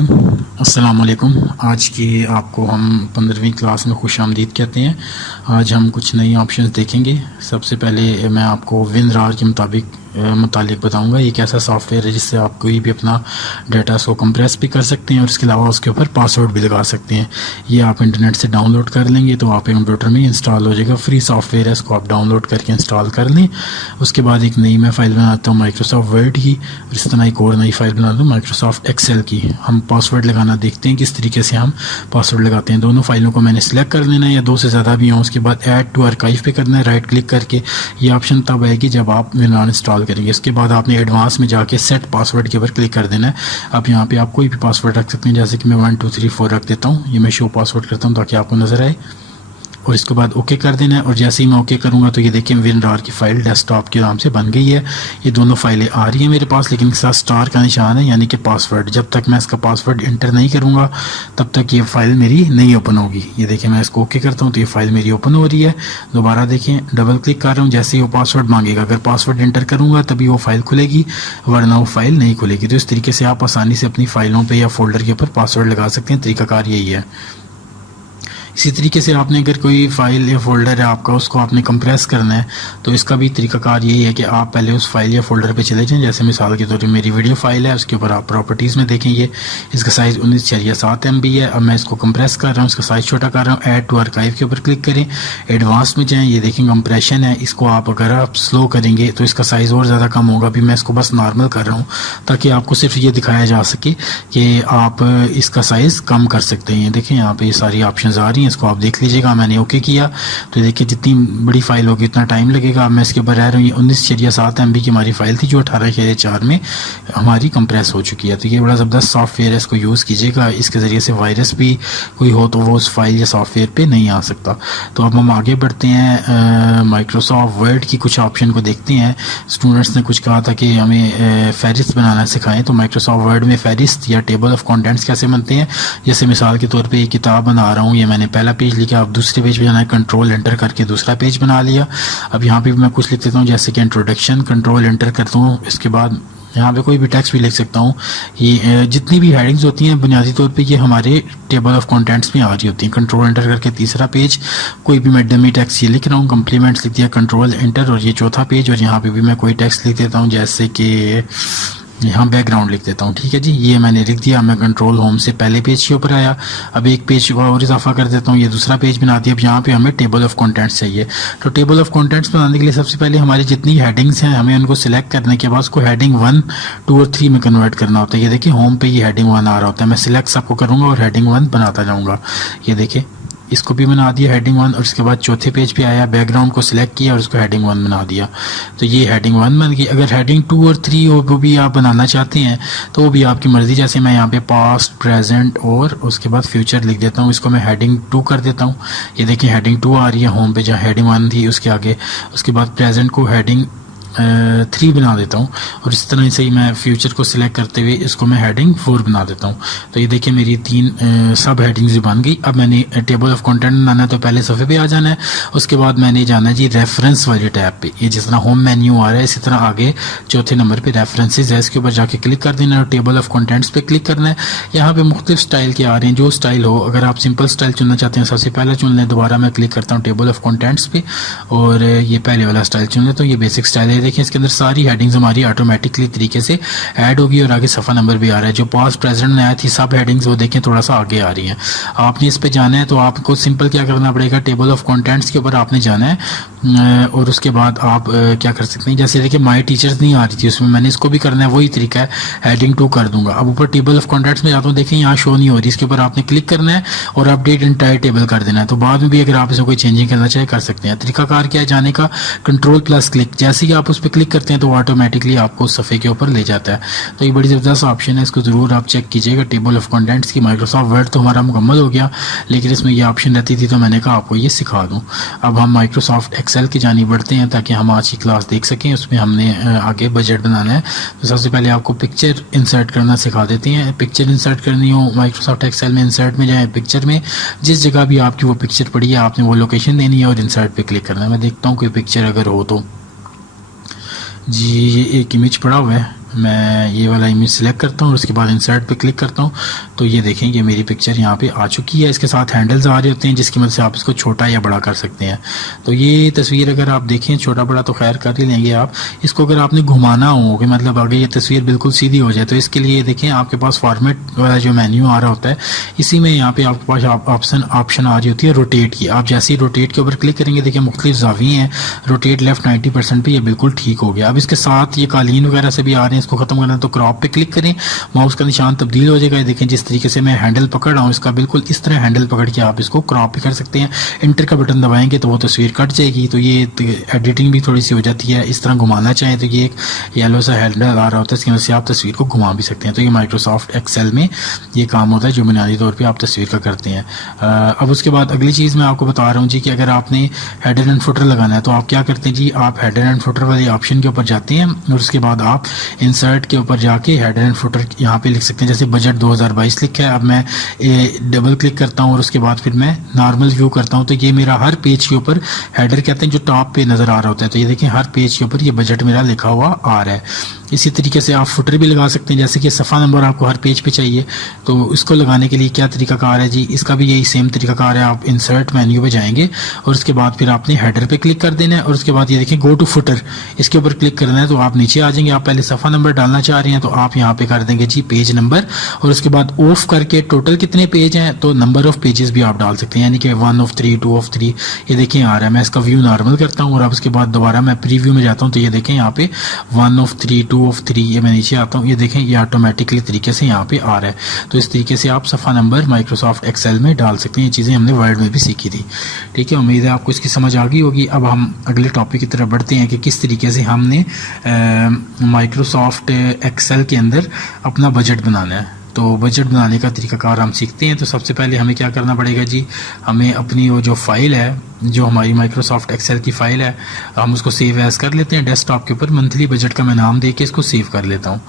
अस्सलाम वालेकुम। आज की आपको हम 15वीं क्लास में खुशामदीद कहते हैं। आज हम कुछ नई ऑप्शंस देखेंगे। सबसे पहले मैं आपको WinRAR के मुतालिक बताऊंगा। ये एक ऐसा सॉफ्टवेयर है जिससे आप कोई भी अपना डाटा को कंप्रेस भी कर सकते हैं और इसके अलावा उसके ऊपर पासवर्ड भी लगा सकते हैं। ये आप इंटरनेट से डाउनलोड कर लेंगे तो आपके कंप्यूटर में इंस्टॉल हो जाएगा। फ्री सॉफ्टवेयर है, इसको आप डाउनलोड करके इंस्टॉल कर लें। उसके बाद एक नई मैं फ़ाइल बनाता हूँ माइक्रोसॉफ्ट वर्ड की, और इस तरह एक और नई फाइल बना दूँ माइक्रोसॉफ्ट एक्सेल की। हम पासवर्ड लगाना देखते हैं किस तरीके से हम पासवर्ड लगाते हैं। दोनों फाइलों को मैंने सिलेक्ट कर लेना है, या दो से ज़्यादा भी हों। उसके बाद ऐड टू आर्काइव पे करना है, राइट क्लिक करके। ये ऑप्शन तब आएगी जब आप WinRAR इंस्टॉल करेंगे। उसके बाद आपने एडवांस में जाके सेट पासवर्ड के ऊपर क्लिक कर देना है। अब यहाँ पे आप कोई भी पासवर्ड रख सकते हैं, जैसे कि मैं 1 2 3 4 रख देता हूँ। ये मैं शो पासवर्ड करता हूँ ताकि आपको नजर आए, और इसके बाद ओके कर देना है। और जैसे ही मैं ओके करूँगा तो ये देखिए WinRAR की फ़ाइल डेस्कटॉप के नाम से बन गई है। ये दोनों फाइलें आ रही हैं मेरे पास, लेकिन इसके साथ स्टार का निशान है, यानी कि पासवर्ड। जब तक मैं इसका पासवर्ड इंटर नहीं करूँगा तब तक ये फ़ाइल मेरी नहीं ओपन होगी। ये देखिए मैं इसको ओके करता हूँ तो ये फ़ाइल मेरी ओपन हो रही है। दोबारा देखें, डबल क्लिक कर रहा हूँ, जैसे ही वो पासवर्ड मांगेगा, अगर पासवर्ड इंटर करूँगा तभी वो फ़ाइल खुलेगी, वरना वो फ़ाइल नहीं खुलेगी। तो इस तरीके से आप आसानी से अपनी फ़ाइलों पर या फोल्डर के ऊपर पासवर्ड लगा सकते हैं। तरीकाकार यही है। इसी तरीके से आपने अगर कोई फाइल या फोल्डर है आपका, उसको आपने कंप्रेस करना है तो इसका भी तरीकाकार यही है कि आप पहले उस फाइल या फोल्डर पे चले जाएं। जैसे मिसाल के तौर पे मेरी वीडियो फाइल है, उसके ऊपर आप प्रॉपर्टीज़ में देखेंगे इसका साइज़ 19.7 MB है। अब मैं इसको कंप्रेस कर रहा हूँ, इसका साइज़ छोटा कर रहा हूँ। ऐड टू आर्काइव के ऊपर क्लिक करें, एडवांस में जाएँ। ये देखें कंप्रेशन है, इसको आप अगर आप स्लो करेंगे तो इसका साइज़ और ज़्यादा कम होगा। अभी मैं इसको बस नॉर्मल कर रहा हूँ ताकि आपको सिर्फ ये दिखाया जा सके कि आप इसका साइज़ कम कर सकते हैं। देखें यहाँ पे ये सारी ऑप्शन आ रही हैं, इसको आप देख लीजिएगा। मैंने ओके किया तो देखिए जितनी बड़ी फाइल होगी उतना टाइम लगेगा। अब मैं इसके ऊपर रह रहा हूँ। ये 19.7 MB की हमारी फाइल थी जो 18.4 में हमारी कंप्रेस हो चुकी है। तो ये बड़ा ज़बरदस्त सॉफ्टवेयर है, इसको यूज़ कीजिएगा। इसके ज़रिए से वायरस भी कोई हो तो वो उस फाइल या सॉफ्टवेयर पे नहीं आ सकता। तो अब हम आगे बढ़ते हैं, माइक्रोसॉफ्ट वर्ड की कुछ ऑप्शन को देखते हैं। स्टूडेंट्स ने कुछ कहा था कि हमें फहरिस्त बनाना सिखाएं, तो माइक्रोसॉफ्ट वर्ड में फहरिस्त या टेबल ऑफ कंटेंट्स कैसे बनते हैं। जैसे मिसाल के तौर पर ये किताब बना रहा हूँ, ये मैंने पहला पेज लिखा, दूसरे पेज पे जाना है, कंट्रोल एंटर करके दूसरा पेज बना लिया। अब यहाँ पे मैं कुछ लिख देता हूँ, जैसे कि इंट्रोडक्शन, कंट्रोल एंटर करता हूँ। इसके बाद यहाँ पे कोई भी टेक्स्ट भी लिख सकता हूँ। ये जितनी भी हेडिंग्स होती हैं बुनियादी तौर पे ये हमारे टेबल ऑफ कंटेंट्स में आ रही होती हैं। कंट्रोल एंटर करके तीसरा पेज, कोई भी मैं डमी टेक्स्ट ये लिख रहा हूँ, कम्प्लीमेंट्स लिख दिया, कंट्रोल एंटर, और ये चौथा पेज। और यहाँ पे भी मैं कोई टेक्स्ट लिख देता हूँ, जैसे कि यहाँ बैकग्राउंड लिख देता हूँ। ठीक है जी, ये मैंने लिख दिया। मैं कंट्रोल होम से पहले पेज के ऊपर आया, अब एक पेज को और इजाफा कर देता हूँ, ये दूसरा पेज बना दिया। अब यहाँ पे हमें टेबल ऑफ कंटेंट्स चाहिए। तो टेबल ऑफ कंटेंट्स बनाने के लिए सबसे पहले हमारी जितनी हेडिंग्स हैं हमें उनको सिलेक्ट करने के बाद उसको हेडिंग 1, 2 और 3 में कन्वर्ट करना होता है। ये देखिए होम पे ये हेडिंग 1 आ रहा होता है। मैं सिलेक्ट सबको करूँगा और हेडिंग 1 बनाता जाऊँगा। ये देखिए इसको भी बना दिया हेडिंग 1, और उसके बाद चौथे पेज पे आया, बैकग्राउंड को सिलेक्ट किया और उसको हेडिंग 1 बना दिया। तो ये हेडिंग 1 बन गई। अगर हेडिंग 2 और 3 वो भी आप बनाना चाहते हैं तो वो भी आपकी मर्जी। जैसे मैं यहाँ पे पास्ट, प्रेजेंट और उसके बाद फ्यूचर लिख देता हूँ। इसको मैं हेडिंग 2 कर देता हूँ। ये देखिए हेडिंग 2 आ रही है होम पे, जहाँ हेडिंग 1 थी उसके आगे। उसके बाद प्रेजेंट को हेडिंग 3 बना देता हूँ, और इस तरह से ही मैं फ्यूचर को सिलेक्ट करते हुए इसको मैं हेडिंग 4 बना देता हूँ। तो ये देखिए मेरी 3 सब हेडिंग्स बन गई। अब मैंने टेबल ऑफ कंटेंट बनाना है तो पहले सफ़े पे आ जाना है। उसके बाद मैंने जाना है जी रेफरेंस वाली टैब पे। ये जिस तरह होम मेन्यू आ रहा है इसी तरह आगे चौथे नंबर पे रेफरेंसेज है, इसके ऊपर जाके क्लिक कर देना है और टेबल ऑफ कंटेंट्स पे क्लिक करना है। यहाँ पे मुख्तलिफ स्टाइल के आ रहे हैं, जो स्टाइल हो। अगर आप सिंपल स्टाइल चुनना चाहते हैं सबसे पहले चुन लें। दोबारा मैं क्लिक करता हूँ टेबल ऑफ कंटेंट्स पे और ये पहले वाला स्टाइल चुन लेता हूँ। ये बेसिक स्टाइल है। देखिए इसके अंदर सारी हेडिंग्स हमारी ऑटोमेटिकली तरीके से ऐड होगी और आगे सफ़ा नंबर भी आ रहा है। जो पास्ट प्रेजेंट में आया थी सब हेडिंग्स वो देखें थोड़ा सा आगे आ रही हैं। आपने इस पे जाना है तो आपको सिंपल क्या करना पड़ेगा, टेबल ऑफ कंटेंट्स के ऊपर आपने जाना है और उसके बाद आप क्या कर सकते हैं, जैसे देखिए माई टीचर्स नहीं आ रही थी उसमें, मैंने इसको भी करना है, वही तरीका है, हेडिंग 2 कर दूंगा। अब ऊपर टेबल ऑफ कंटेंट्स में जाता हूँ, देखें यहाँ शो नहीं हो रही, इसके ऊपर आपने क्लिक करना है और अपडेट एंटायर टेबल कर देना है। तो बाद में भी अगर आप इसमें कोई चेंजिंग करना चाहे कर सकते हैं। तरीकाकार क्या है जाने का, कंट्रोल प्लस क्लिक, जैसे ही आप उस पर क्लिक करते हैं तो ऑटोमेटिकली आपको सफ़े के ऊपर ले जाता है। तो ये बड़ी ज़बरदस्त ऑप्शन है, इसको ज़रूर आप चेक कीजिएगा। टेबल ऑफ कंटेंट्स की माइक्रोसॉफ्ट वर्ड तो हमारा मुकम्मल हो गया, लेकिन इसमें ये ऑप्शन रहती थी तो मैंने कहा आपको ये सिखा दूँ। अब हम माइक्रोसॉफ्ट एक्सेल की जानी बढ़ते हैं ताकि हम आज की क्लास देख सकें। उसमें हमने आगे बजट बनाना है। तो सबसे पहले आपको पिक्चर इंसर्ट करना सिखा देते हैं। पिक्चर इंसर्ट करनी हो माइक्रोसॉफ्ट एक्सेल में, इंसर्ट में जाए, पिक्चर में, जिस जगह भी आपकी वो पिक्चर पड़ी है आपने वो लोकेशन देनी है और इंसर्ट पे क्लिक करना है। मैं देखता हूँ कोई पिक्चर अगर हो तो। जी ये एक इमेज पड़ा हुआ है, मैं ये वाला इमेज सेलेक्ट करता हूँ और उसके बाद इंसर्ट पे क्लिक करता हूँ तो ये देखें कि मेरी पिक्चर यहाँ पे आ चुकी है। इसके साथ हैंडल्स आ रहे होते हैं जिसकी मदद से आप इसको छोटा या बड़ा कर सकते हैं। तो ये तस्वीर अगर आप देखें छोटा बड़ा तो खैर कर ही लेंगे आप। इसको अगर आपने घुमाना हो कि मतलब अगर ये तस्वीर बिल्कुल सीधी हो जाए तो इसके लिए देखें आपके पास फॉर्मेट वाला जो मेन्यू आ रहा होता है इसी में यहाँ पे आपके पास ऑप्शन आ रही होती है रोटेट की। आप जैसे ही रोटेट के ऊपर क्लिक करेंगे देखिए मुख्तलिफ ज़ाविये हैं। रोटेट लेफ्ट 90% पे ये बिल्कुल ठीक हो गया। अब इसके साथ ये कालीन वगैरह से भी आ रहे हैं। इसको खत्म करना है तो क्रॉप पे क्लिक करें, माउस का निशान तब्दील हो जाएगा। देखें जिस तरीके से मैं हैंडल पकड़ रहा हूँ इसका बिल्कुल इस तरह हैंडल पकड़ के आप इसको क्रॉप भी कर सकते हैं। इंटर का बटन दबाएंगे तो वो तस्वीर कट जाएगी। तो ये एडिटिंग भी थोड़ी सी हो जाती है। इस तरह घुमाना चाहें तो ये एक येलो सा हैंडल आ रहा होता है, इसकी वजह से आप तस्वीर को घुमा भी सकते हैं। तो ये माइक्रोसॉफ्ट एक्सेल में ये काम होता है जो बुनियादी तौर पर आप तस्वीर का करते हैं। अब उसके बाद अगली चीज़ मैं आपको बता रहा हूँ जी कि अगर आपने हेडर एंड फुटर लगाना है तो आप क्या करते हैं जी, आप हेडर एंड फुटर वाले ऑप्शन के ऊपर जाते हैं और उसके बाद आप इंसर्ट के ऊपर जाके हेडर एंड फुटर यहाँ पे लिख सकते हैं। जैसे बजट 2022 लिखा है, अब मैं डबल क्लिक करता हूँ और उसके बाद फिर मैं नॉर्मल व्यू करता हूँ तो ये मेरा हर पेज के ऊपर हेडर कहते हैं जो टॉप पे नज़र आ रहा होता है। तो ये देखें हर पेज के ऊपर ये बजट मेरा लिखा हुआ आ रहा है। इसी तरीके से आप फुटर भी लगा सकते हैं। जैसे कि सफ़ा नंबर आपको हर पेज पे चाहिए तो इसको लगाने के लिए क्या तरीकाकार है जी, इसका भी यही सेम तरीकाकार है। आप इंसर्ट मेन्यू पे जाएंगे और उसके बाद फिर आपने हेडर पे क्लिक कर देना है और उसके बाद ये देखें गो टू फुटर, इसके ऊपर क्लिक करना है तो आप नीचे आ जाएंगे। आप पहले सफ़ा नंबर डालना चाह रहे हैं तो आप यहाँ पे कर देंगे जी पेज नंबर और उसके बाद ऑफ करके टोटल कितने पेज हैं तो नंबर ऑफ पेजेस भी आप डाल सकते हैं, यानी कि 1 of 3, 2 of 3। ये देखें आ रहा है। मैं इसका व्यू नॉर्मल करता हूँ और अब उसके बाद दोबारा मैं प्रीव्यू में जाता हूँ तो ये देखें यहाँ पे 1 of 3, 2 of 3, ये मैं नीचे आता हूँ। ये देखें ये ऑटोमेटिकली तरीके से यहाँ पे आ रहा है। तो इस तरीके से आप सफ़ा नंबर माइक्रोसॉफ्ट एक्सेल में डाल सकते हैं। ये चीज़ें हमने वर्ड में भी सीखी थी। ठीक है, उम्मीद है आपको इसकी समझ आ गई होगी। अब हम अगले टॉपिक की तरफ बढ़ते हैं कि किस तरीके से हमने माइक्रोसॉफ्ट एक्सेल के अंदर अपना बजट बनाना है। तो बजट बनाने का तरीकाकार हम सीखते हैं। तो सबसे पहले हमें क्या करना पड़ेगा जी, हमें अपनी वो जो फाइल है, जो हमारी माइक्रोसॉफ्ट एक्सेल की फ़ाइल है, हम उसको सेव एज़ कर लेते हैं डेस्कटॉप के ऊपर। मंथली बजट का मैं नाम दे के इसको सेव कर लेता हूँ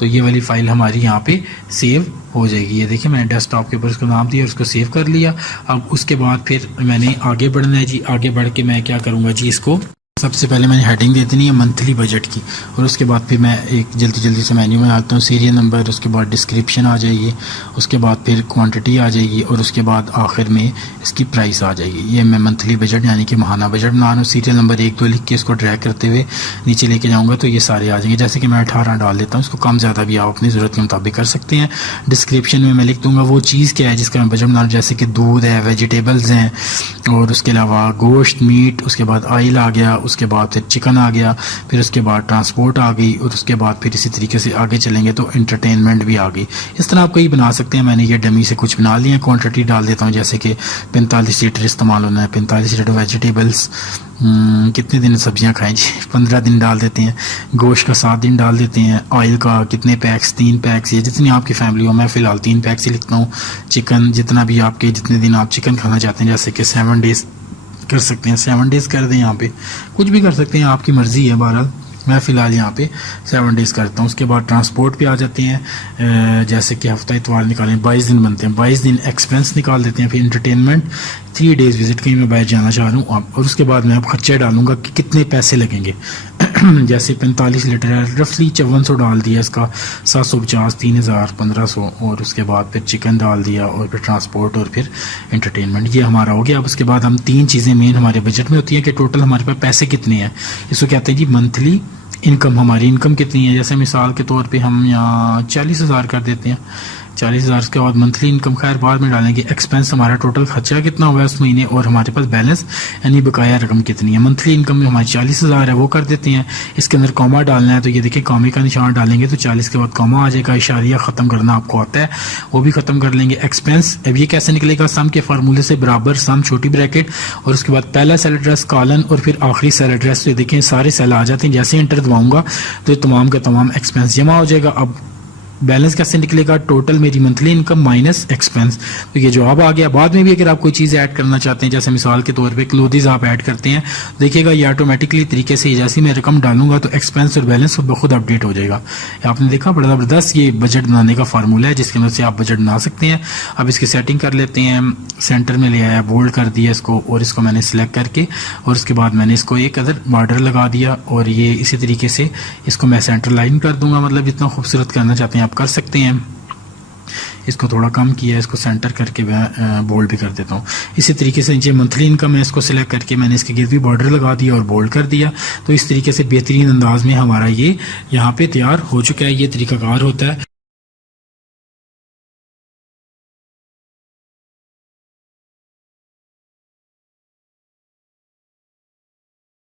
तो ये वाली फ़ाइल हमारी यहाँ पे सेव हो जाएगी। ये देखिए मैंने डेस्कटॉप के ऊपर उसको नाम दिया और उसको सेव कर लिया। अब उसके बाद फिर मैंने आगे बढ़ना है जी। आगे बढ़ के मैं क्या करूँगा जी, इसको सबसे पहले मैंने हेडिंग दे देनी है मंथली बजट की और उसके बाद फिर मैं एक जल्दी से मेन्यू में आता हूँ, सीरियल नंबर, उसके बाद डिस्क्रिप्शन आ जाएगी, उसके बाद फिर क्वांटिटी आ जाएगी और उसके बाद आखिर में इसकी प्राइस आ जाएगी। ये मैं मंथली बजट यानी कि माहाना बजट बना रहा हूँ। सीरियल नंबर 1 2 लिख के इसको ड्रैग करते हुए नीचे लेके जाऊँगा तो ये सारे आ जाएंगे। जैसे कि मैं 18 डाल देता हूँ, इसको कम ज़्यादा भी आप अपनी ज़रूरत के मुताबिक कर सकते हैं। डिस्क्रिप्शन में मैं लिख दूँगा वो चीज़ क्या है जिसका मैं बजट बना रहा हूँ, जैसे कि दूध है, वेजिटेबल्स हैं और उसके अलावा गोश्त, मीट, उसके बाद ऑयल आ गया, उसके बाद फिर चिकन आ गया, फिर उसके बाद ट्रांसपोर्ट आ गई और उसके बाद फिर इसी तरीके से आगे चलेंगे तो एंटरटेनमेंट भी आ गई। इस तरह आप कई बना सकते हैं। मैंने ये डमी से कुछ बना लिया। क्वांटिटी डाल देता हूँ, जैसे कि 45 लीटर इस्तेमाल होना है, 45 लीटर वेजिटेबल्स। कितने दिन सब्जियां खाएं जी, 15 दिन डाल देते हैं। गोश्त का 7 दिन डाल देते हैं। ऑयल का कितने पैक्स, 3 पैक्स, ये जितनी आपकी फैमिली हो। मैं फ़िलहाल 3 पैक्स ही लिखता हूँ। चिकन जितना भी आपके, जितने दिन आप चिकन खाना चाहते हैं, जैसे कि 7 डेज़ कर सकते हैं, 7 डेज़ कर दें। यहाँ पे कुछ भी कर सकते हैं, आपकी मर्ज़ी है। बहरहाल मैं फ़िलहाल यहाँ पे 7 डेज़ करता हूँ। उसके बाद ट्रांसपोर्ट पे आ जाते हैं। जैसे कि हफ्ता इतवार निकालें, 22 दिन बनते हैं, 22 दिन एक्सपेंस निकाल देते हैं। फिर एंटरटेनमेंट 3 डेज़ विज़िट, कहीं मैं बाहर जाना चाह रहा हूँ और उसके बाद मैं अब खर्चे डालूंगा कि कितने पैसे लगेंगे। जैसे 45 लीटर है, रफली 5400 डाल दिया इसका, 750, 3000, 1500 और उसके बाद फिर चिकन डाल दिया और फिर ट्रांसपोर्ट और फिर एंटरटेनमेंट, ये हमारा हो गया। अब उसके बाद हम 3 चीज़ें मेन हमारे बजट में होती हैं कि टोटल हमारे पास पैसे कितने हैं। इसको कहते हैं जी मंथली इनकम। हमारी इनकम कितनी है, जैसे मिसाल के तौर पे हम यहाँ 40,000 कर देते हैं। 40,000 के बाद मंथली इनकम खैर बाद में डालेंगे। एक्सपेंस हमारा टोटल खर्चा कितना हुआ है उस महीने और हमारे पास बैलेंस यानी बकाया रकम कितनी है। मंथली इनकम में हमारी 40,000 है, वो कर देते हैं। इसके अंदर कॉमा डालना है तो ये देखिए कॉमे का निशान डालेंगे तो 40 के बाद कॉमा आ जाएगा। इशारिया ख़त्म करना आपको आता है, वो भी ख़त्म कर लेंगे। एक्सपेंस अब ये कैसे निकलेगा, सम के फार्मूले से बराबर सम छोटी ब्रैकेट और उसके बाद पहला सेल एड्रेस कॉलन और फिर आखिरी सेल एड्रेस। तो ये देखें सारे सेल आ जाते हैं। जैसे इंटर दबाऊंगा तो ये तमाम का तमाम एक्सपेंस जमा हो जाएगा। अब बैलेंस कैसे निकलेगा, टोटल मेरी मंथली इनकम माइनस एक्सपेंस। तो ये जवाब आ गया। बाद में भी अगर आप कोई चीज़ ऐड करना चाहते हैं, जैसे मिसाल के तौर पे क्लोथिंग आप ऐड करते हैं, देखिएगा ये ऑटोमेटिकली तरीके से जैसे मैं रकम डालूंगा तो एक्सपेंस और बैलेंस खुद अपडेट हो जाएगा। आपने देखा बड़ा ज़बरदस्त ये बजट बनाने का फार्मूला है जिसके अंदर से आप बजट बना सकते हैं। अब इसकी सेटिंग कर लेते हैं। सेंटर में ले आया, बोल्ड कर दिया इसको, और इसको मैंने सिलेक्ट करके और उसके बाद मैंने इसको एक अदर बॉर्डर लगा दिया, और ये इसी तरीके से इसको मैं सेंटर लाइन कर दूंगा। मतलब जितना खूबसूरत करना चाहते हैं आप कर सकते हैं। इसको थोड़ा कम किया, इसको सेंटर करके मैं बोल्ड भी कर देता हूँ। इसी तरीके से नीचे मंथली इनकम है, इसको सिलेक्ट करके मैंने इसके गिर्द भी बॉर्डर लगा दिया और बोल्ड कर दिया। तो इस तरीके से बेहतरीन अंदाज में हमारा ये यहाँ पे तैयार हो चुका है। ये तरीकाकार होता है।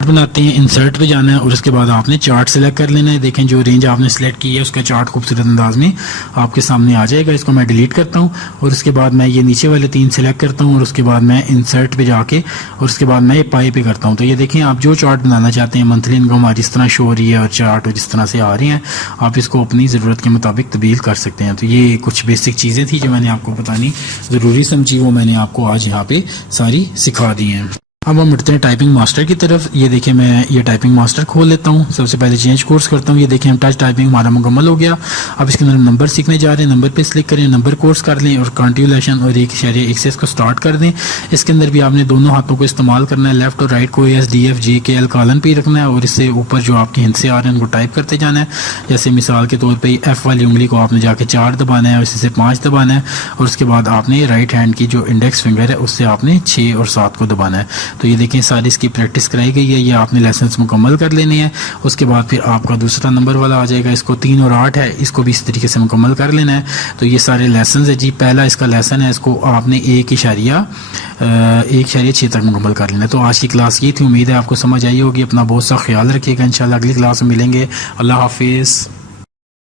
बनाते हैं, इंसर्ट पे जाना है और उसके बाद आपने चार्ट सेलेक्ट कर लेना है। देखें जो रेंज आपने सेलेक्ट की है उसका चार्ट खूबसूरत अंदाज में आपके सामने आ जाएगा। इसको मैं डिलीट करता हूँ और उसके बाद मैं ये नीचे वाले 3 सेलेक्ट करता हूँ और उसके बाद मैं इंसर्ट पे जाके और उसके बाद मैं ये पाई पे करता हूँ। तो ये देखें आप जो चार्ट बनाना चाहते हैं, मंथली इनकम हमारी जिस तरह शो हो रही है और चार्ट जिस तरह से आ रही हैं, आप इसको अपनी ज़रूरत के मुताबिक तब्दील कर सकते हैं। तो ये कुछ बेसिक चीज़ें थी जो मैंने आपको बतानी ज़रूरी समझी, वो मैंने आपको आज यहाँ पे सारी सिखा दी हैं। अब हम उठते हैं टाइपिंग मास्टर की तरफ। ये देखिए मैं ये टाइपिंग मास्टर खोल लेता हूँ। सबसे पहले चेंज कोर्स करता हूँ। ये देखिए हम टच टाइपिंग हमारा मुकम्मल हो गया। अब इसके अंदर नंबर सीखने जा रहे हैं। नंबर पे क्लिक करें, नंबर कोर्स कर लें और कंटिन्यूएशन और 1.1 से इसको स्टार्ट कर दें। इसके अंदर भी आपने दोनों हाथों को इस्तेमाल करना है, लेफ्ट और राइट को SDFGKL कॉलन पे रखना है और इससे ऊपर जो आपके हिंद से आ रहे हैं उनको टाइप करते जाना है। जैसे मिसाल के तौर पर F वाली उंगली को आपने जाके 4 दबाना है और इसी से 5 दबाना है और उसके बाद आपने राइट हैंड की जो इंडेक्स फिंगर है उससे आपने 6 और 7 को दबाना है। तो ये देखें सारी इसकी प्रैक्टिस कराई गई है। ये आपने लेसन्स मुकम्मल कर लेने हैं। उसके बाद फिर आपका दूसरा नंबर वाला आ जाएगा। इसको 3 और 8 है, इसको भी इस तरीके से मुकम्मल कर लेना है। तो ये सारे लेसन्स है जी। पहला इसका लेसन है, इसको आपने 1.6 तक मुकम्मल कर लेना है। तो आज की क्लास ये थी। उम्मीद है आपको समझ आई होगी। अपना बहुत सा ख्याल रखिएगा। इंशाल्लाह अगली क्लास में मिलेंगे। अल्लाह हाफिज़।